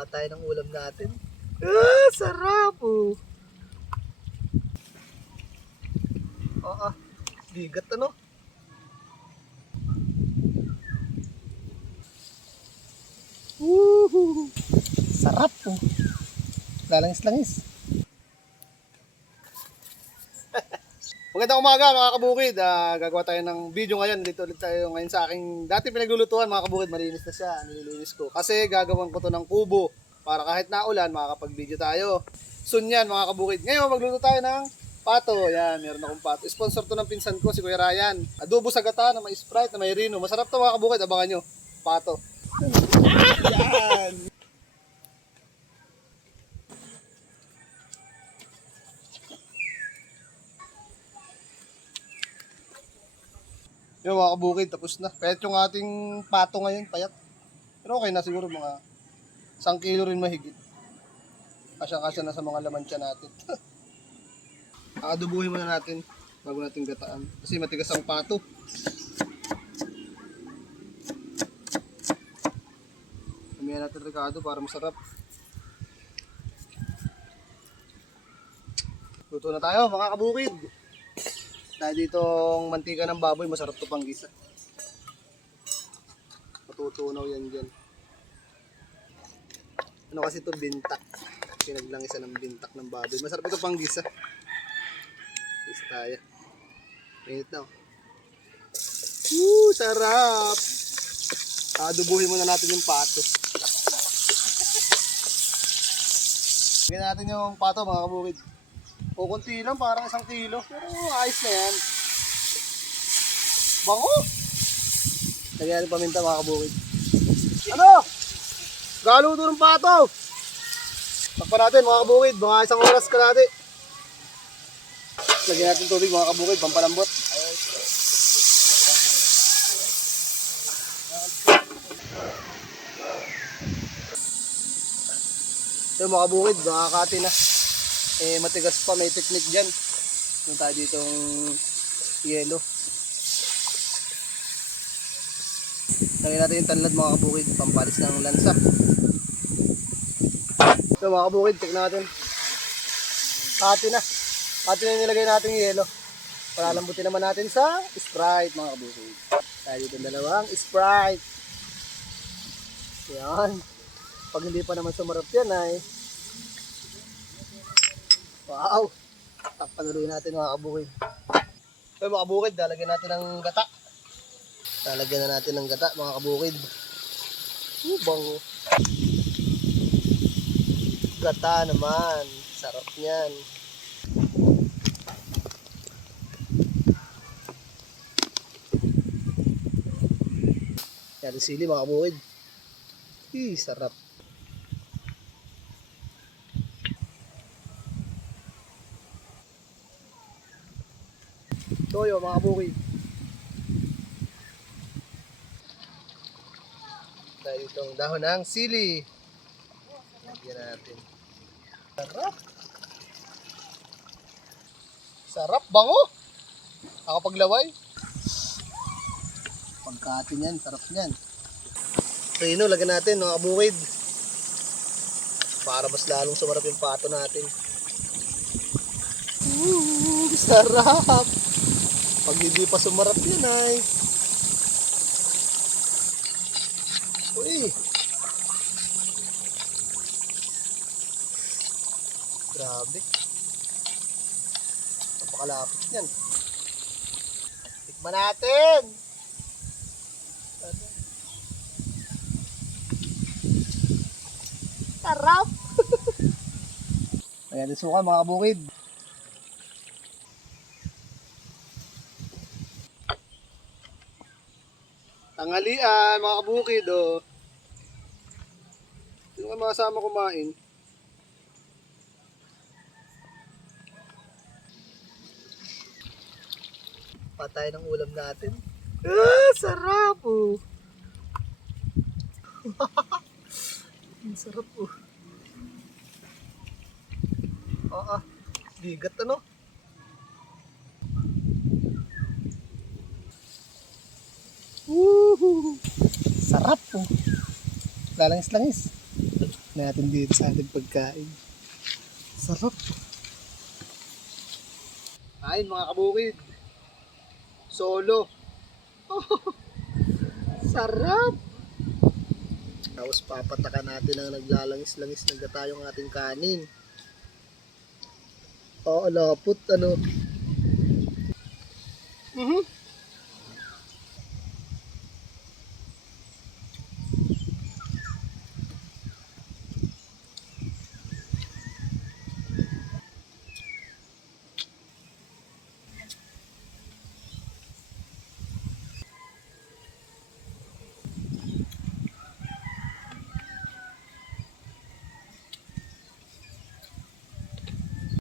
Patay ng ulam natin. Ah, sarap oh. Bigat ano. Woohoo! Sarap po. Lalangis-langis. Magandang umaga mga kabukid. Gagawa tayo ng video ngayon. Dito ulit tayo ngayon sa aking dati pinaglulutuan mga kabukid. Malinis na siya. Nililinis ko. Kasi gagawin ko to ng kubo. Para kahit naulan, makakapag-video tayo. Soon yan mga kabukid. Ngayon magluto tayo ng pato. Yan, meron akong pato. Sponsor to ng pinsan ko, si Kuya Ryan. Adobo sa gata na may Sprite, na may Rino. Masarap to mga kabukid. Abangan nyo. Pato. Yan. Yung mga kabukid, tapos na. Payat yung ating pato ngayon, payat. Pero okay na siguro, mga 1 kilo rin mahigit. Kasya-kasya na sa mga lamansya natin. Adubuhin muna natin bago natin gataan. Kasi matigas ang pato. Kamihan natin rekado para masarap. Luto na tayo mga kabukid. Dahil ditong mantika ng baboy, masarap to pang gisa. Matutunaw yan dyan. Ano kasi to, bintak. Pinaglangisan ng bintak ng baboy. Masarap ito pang gisa. Gisa tayo. Mainit na oh. Sarap! Adubuhin muna natin yung pato. Bigyan natin yung pato mga kabukid. O konti lang, parang 1 kilo. Pero ayos na yan. Bango! Lagyan natin paminta mga kabukid. Ano? Galuto ng pato! Takpan natin mga kabukid. Mga 1 oras ka natin. Lagyan natin tubig mga kabukid. Pampalambot. So mga kabukid, nakakati na. Matigas pa, may technique dyan. Yung tayo ditong yelo. Lagyan natin yung tanlad mga kabukid, pampalis ng lansa. So mga kabukid, check natin. Kati na yung nilagay natin yung yelo. Palalambutin naman natin sa Sprite mga kabukid. Tayo ditong 2 Sprite. Yan. Pag hindi pa naman sumarap yan ay wow! Papanuloy natin mga kabukid. So mga kabukid, lalagyan natin ng gata. Lalagyan na natin ng gata mga kabukid. Bango. Gata naman. Sarap niyan. Yan sili mga kabukid. Sarap. Toyo mga kabukid. Tayo itong dahon ng sili. Lagyan natin. Sarap. Sarap, bango. Nakapaglaway. Pagkatin yan, sarap yan. Rino, lagyan natin mga kabukid. Para mas lalong sumarap yung pato natin. Sarap. Pag hindi pa sumarap yun ay. Uy. Grabe. Napakalapit yan. Tikman natin. Sarap. Ayan, suka mga kabukid. Tanghalian mga kabukid oh. Sino ka makasama kumain? Patay ng ulam natin. Ah, sarap oh. Ang sarap oh. Bigat ano. Woohoo! Sarap po. Lalangis-langis. natin dito sa ating pagkain. Sarap. Kain mga kabukid. Solo. Sarap. Tapos papatakan natin ang naglalangis-langis na gata yung ating kanin. Oo, lapot ano.